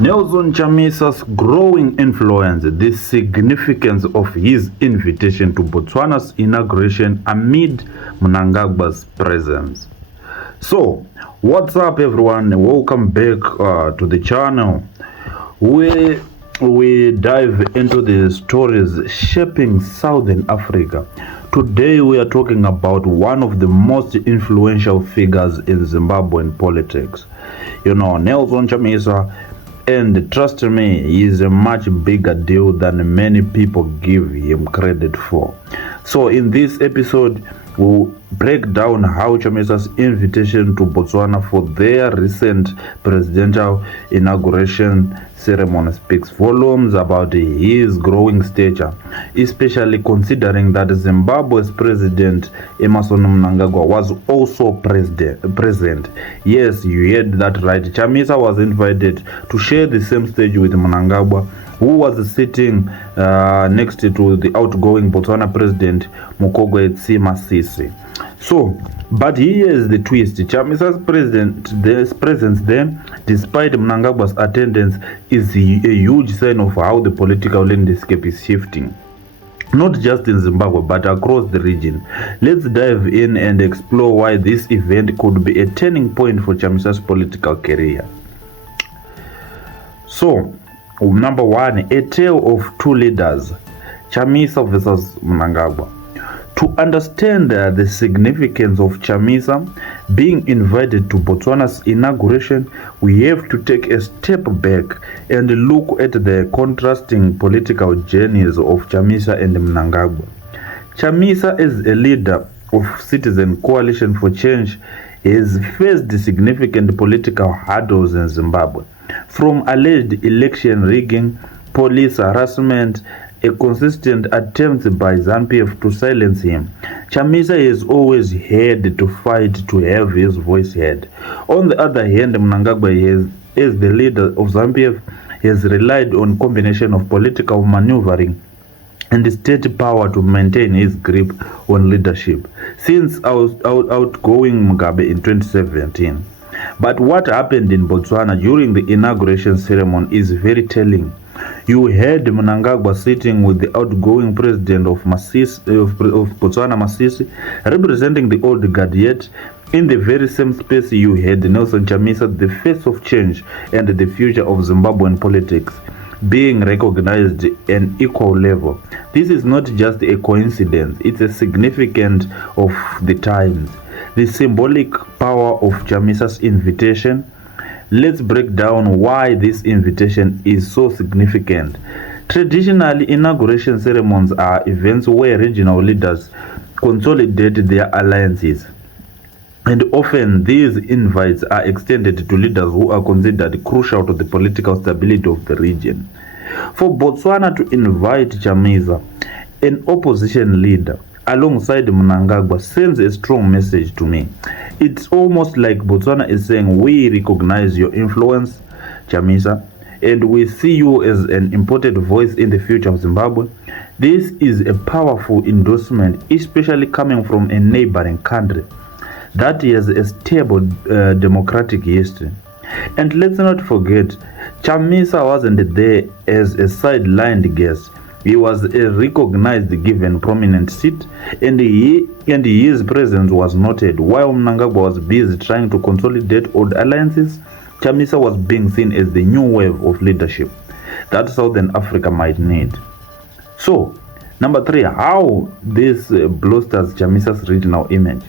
Nelson Chamisa's growing influence, the significance of his invitation to Botswana's inauguration amid Mnangagwa's presence. So, what's up everyone? Welcome back to the channel where we dive into the stories shaping Southern Africa. Today we are talking about one of the most influential figures in Zimbabwean politics. You know, Nelson Chamisa, and trust me, he is a much bigger deal than many people give him credit for. So in this episode, we'll break down how Chamisa's invitation to Botswana for their recent presidential inauguration ceremony speaks volumes about his growing stature, especially considering that Zimbabwe's President Emmerson Mnangagwa was also present. Yes, you heard that right. Chamisa was invited to share the same stage with Mnangagwa, who was sitting next to the outgoing Botswana President Mnangagwa Masisi. So, but here is the twist. Chamisa's presence there, despite Mnangagwa's attendance, is a huge sign of how the political landscape is shifting. Not just in Zimbabwe, but across the region. Let's dive in and explore why this event could be a turning point for Chamisa's political career. So, number one, a tale of two leaders, Chamisa versus Mnangagwa. To understand the significance of Chamisa being invited to Botswana's inauguration, we have to take a step back and look at the contrasting political journeys of Chamisa and Mnangagwa. Chamisa, as a leader of Citizen Coalition for Change, has faced significant political hurdles in Zimbabwe, from alleged election rigging, police harassment, a consistent attempt by ZANU-PF to silence him. Chamisa has always had to fight to have his voice heard. On the other hand, Mnangagwa, as the leader of ZANU-PF, has relied on a combination of political maneuvering and state power to maintain his grip on leadership since outgoing Mugabe in 2017. But what happened in Botswana during the inauguration ceremony is very telling. You had Mnangagwa sitting with the outgoing president of Botswana Masisi, representing the old guard, yet in the very same space you had Nelson Chamisa, the face of change and the future of Zimbabwean politics, being recognized at an equal level. This is not just a coincidence, it's a significant of the times. The symbolic power of Chamisa's invitation. Let's break down why this invitation is so significant. Traditionally, inauguration ceremonies are events where regional leaders consolidate their alliances, and often these invites are extended to leaders who are considered crucial to the political stability of the region. For Botswana to invite Chamisa, an opposition leader, alongside Mnangagwa sends a strong message to me. It's almost like Botswana is saying, we recognize your influence, Chamisa, and we see you as an important voice in the future of Zimbabwe. This is a powerful endorsement, especially coming from a neighboring country that has a stable democratic history. And let's not forget, Chamisa wasn't there as a sidelined guest. He was a recognized given prominent seat, and his presence was noted. While Mnangagwa was busy trying to consolidate old alliances, Chamisa was being seen as the new wave of leadership that Southern Africa might need. So, number three, how this bolsters Chamisa's regional image.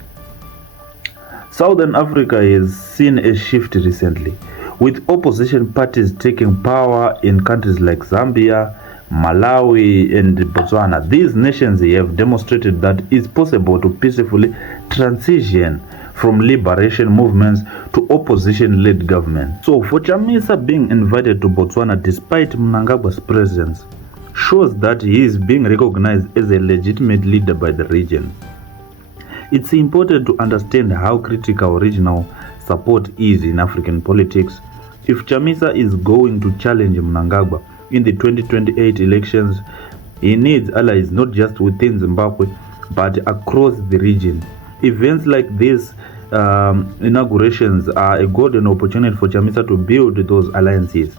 Southern Africa has seen a shift recently, with opposition parties taking power in countries like Zambia, Malawi, and Botswana. These nations have demonstrated that it's possible to peacefully transition from liberation movements to opposition-led government. So for Chamisa being invited to Botswana despite Mnangagwa's presence shows that he is being recognized as a legitimate leader by the region. It's important to understand how critical regional support is in African politics. If Chamisa is going to challenge Mnangagwa in the 2028 elections, he needs allies not just within Zimbabwe but across the region. Events like these inaugurations are a golden opportunity for Chamisa to build those alliances.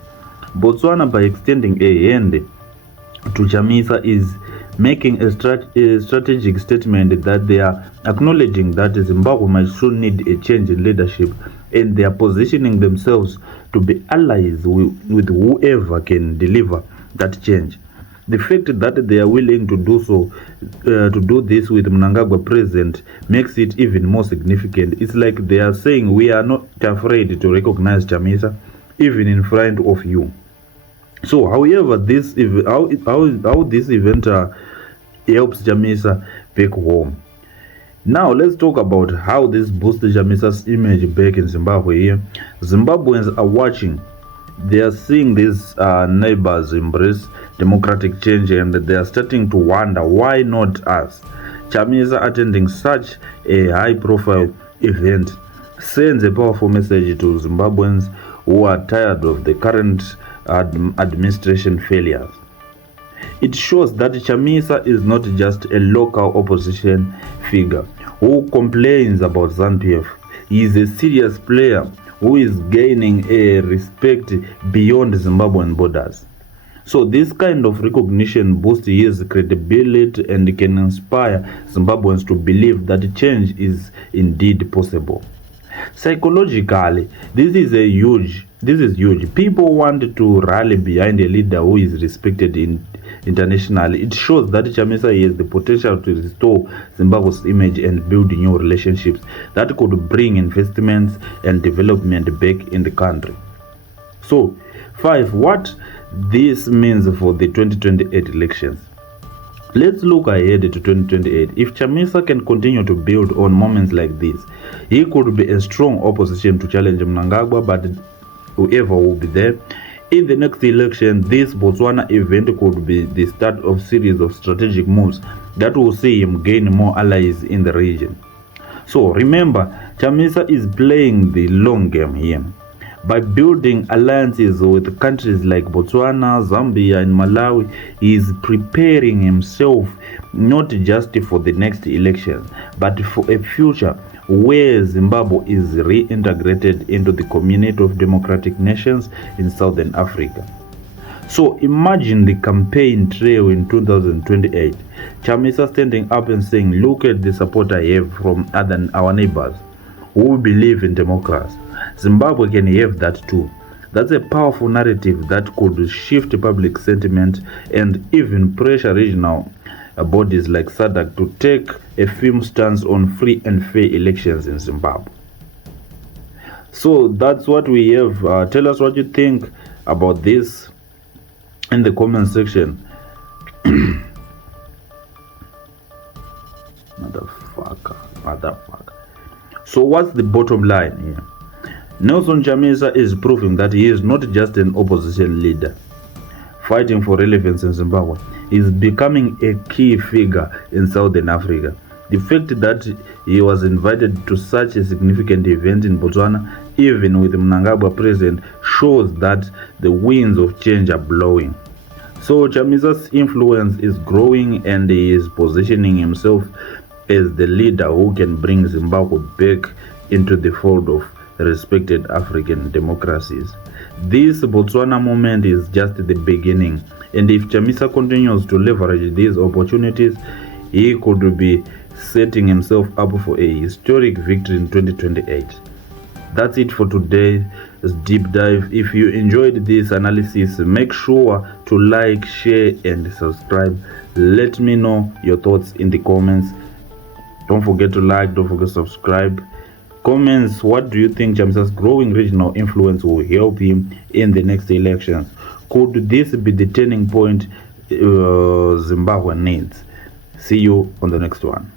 Botswana, by extending a hand to Chamisa, is making a strategic statement that they are acknowledging that Zimbabwe might soon need a change in leadership, and they are positioning themselves to be allies with whoever can deliver that change. The fact that they are willing to do so, to do this with Mnangagwa present, makes it even more significant. It's like they are saying, we are not afraid to recognize Chamisa, even in front of you. So, however, this how this event helps Chamisa back home. Now, let's talk about how this boosts Chamisa's image back in Zimbabwe. Here, Zimbabweans are watching. They are seeing these neighbors embrace democratic change, and they are starting to wonder, why not us? Chamisa attending such a high-profile event sends a powerful message to Zimbabweans who are tired of the current administration failures. It shows that Chamisa is not just a local opposition figure who complains about ZANU-PF. He is a serious player who is gaining a respect beyond Zimbabwean borders. So this kind of recognition boosts his credibility and can inspire Zimbabweans to believe that change is indeed possible. Psychologically, this is huge. People want to rally behind a leader who is respected internationally. It shows that Chamisa has the potential to restore Zimbabwe's image and build new relationships that could bring investments and development back in the country. So, 5. What this means for the 2028 elections. Let's look ahead to 2028. If Chamisa can continue to build on moments like this, he could be a strong opposition to challenge Mnangagwa, but whoever will be there in the next election, this Botswana event could be the start of a series of strategic moves that will see him gain more allies in the region. So remember, Chamisa is playing the long game here. By building alliances with countries like Botswana, Zambia, and Malawi, he is preparing himself not just for the next election, but for a future where Zimbabwe is reintegrated into the community of democratic nations in Southern Africa. So imagine the campaign trail in 2028. Chamisa standing up and saying, look at the support I have from our neighbors who believe in democracy. Zimbabwe can have that too. That's a powerful narrative that could shift public sentiment and even pressure regional bodies like SADC to take a firm stance on free and fair elections in Zimbabwe. So that's what we have. Tell us what you think about this in the comment section. Motherfucker. So what's the bottom line here? Nelson Chamisa is proving that he is not just an opposition leader fighting for relevance in Zimbabwe. He is becoming a key figure in Southern Africa. The fact that he was invited to such a significant event in Botswana, even with Mnangagwa present, shows that the winds of change are blowing. So Chamisa's influence is growing, and he is positioning himself as the leader who can bring Zimbabwe back into the fold of respected African democracies. This Botswana moment is just the beginning, and if Chamisa continues to leverage these opportunities, he could be setting himself up for a historic victory in 2028. That's it for today's deep dive. If you enjoyed this analysis, make sure to like, share, and subscribe. Let me know your thoughts in the comments. Don't forget to like, don't forget to subscribe. Comments, what do you think Chamisa's growing regional influence will help him in the next elections? Could this be the turning point Zimbabwe needs? See you on the next one.